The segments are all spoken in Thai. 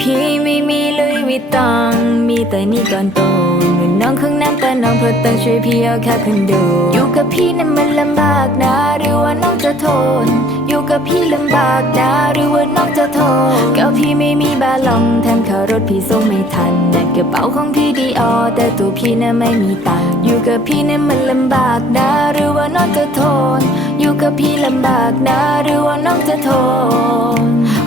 พี่ไม่มีเลยวิตอง มีแต่นี่ก่อนโตนน้องข้างน้ำตาน้องเพราะตั้งช่วยพี่เอาแค่คอนโดอยู่กับพี่นั้นมันลำบากนะ หรือว่าน้องจะทน อยู่กับพี่ลำบากนะ หรือว่าน้องจะทนก็พี่ไม่มีบาลองแถมค่ารถพี่ส่งไม่ทันแต่กระเป๋าของพี่ดีออแต่ตัวพี่น่ะไม่มีตังค์อยู่กับพี่นั้นมันลำบากนะ หรือว่าน้องจะทน อยู่กับพี่ลำบากนะ หรือว่าน้องจะทน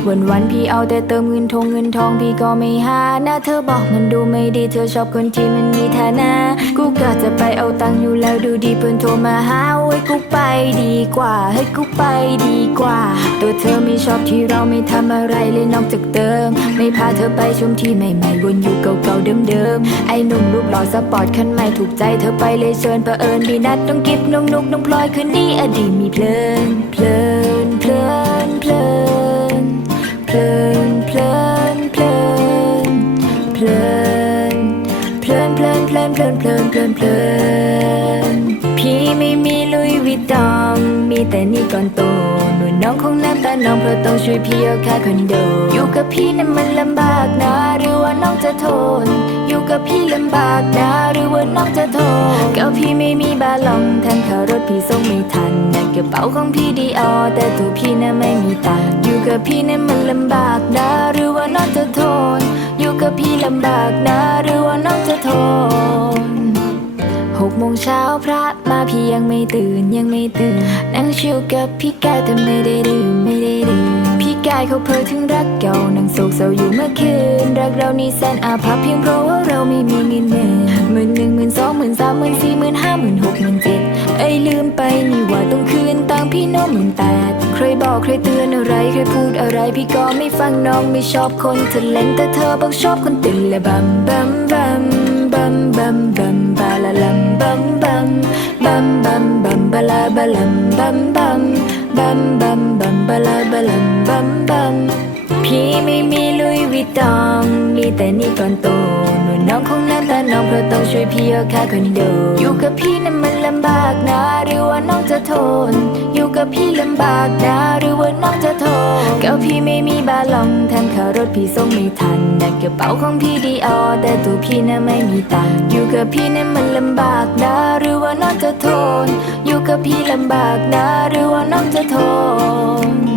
วันวันพี่เอาแต่เติมเงินทงเงินทองพี่ก็ไม่หานะเธอบอกมันดูไม่ดีเธอชอบคนที่มันมีฐานะกูก็จะไปเอาตังค์อยู่แล้วดูดีเพื่อนโทรมาหาเว้ยกูไปดีกว่าให้กูไปดีกว่า ตัวเธอไม่ชอบที่เราไม่ทำอะไรเลยนอกจากเติม ไม่พาเธอไปชมที่ใหม่ๆวนอยู่เก่าๆเดิมๆไอ้หนุ่มรูปหล่อสปอร์ตคันใหม่ถูกใจเธอไปเลยเชิญเผอิญมีนัดต้องกิฟน้องนุกน้องพลอยคืนนี้อดีตมีเพลินเพลินเพลินเพลิน ลินเพลินพี่ไม่มีลุยวิตตอง มีแต่นี่ก่อนโตหนุนน้องคงน้ำตาน้องเพราะต้องช่วยพี่เอาค่าคอนโด อยู่กับพี่นั้นมันลำบากนะ หรือว่าน้องจะทน อยู่กับพี่ลำบากนะ หรือว่าน้องจะทนก็พี่ไม่มีบาลองแทนค่ารถพี่ส่งไม่ทันแต่กระเป๋าของพี่ดีออแต่ตัวพี่น่ะไม่มีตังอยู่กับพี่นั้นมันลำบากนะ หรือว่าน้องจะทน อยู่กับพี่ลำบากนะ หรือว่าน้องจะทน งเช้าพระมาพี่ยังไม่ตื่นยังไม่ตื่นนั่งชิวกับพี่แกแต่ไม่ได้ดื่มไม่ได้ดื่มพี่แกเขาเพ้อถึงรักเก่านั่งโศกเศร้าอยู่เมื่อคืน รักเรานี่แสนอาภัพเพียงเพราะว่าเราไม่มีเงินเดือนหมื่นหนึ่งหมื่นสองหมื่นสามหมื่นสี่หมื่นห้าหมื่นหกหมื่นเจ็ดเอ้ยลืมไปนี่ว่าต้องคืนตังพี่น้องหมื่นแปดใครบอกใครเตือนอะไรใครพูดอะไรพี่ก็ไม่ฟังน้องไม่ชอบคนทะเลนแต่เธอบอกชอบคนติดและบัมบัมบัม bum bum bum ba la lam balam bum bum bum bum bum ba la ba lam bum bum พี่ไม่มีลุยวิตตอง มีแต่นี่ก่อนโตหนุ่นน้องคงน้ำตาน้องเพราะต้องช่วยพี่เอาค่าคอนโดอยู่กับพี่นั้นมันลำบากนะหรือว่าน้องจะทน อยู่กับพี่ลำบากนะหรือว่าน้องจะทนก็พี่ไม่มีบาลองแถมค่ารถพี่ส่งไม่ทันแต่กระเป๋าของพี่ดีออแต่ตัวพี่น่ะไม่มีตังค์อยู่กับพี่นั้นมันลำบากนะหรือว่าน้องจะทน กับพี่ลำบากนะหรือว่าน้องจะทน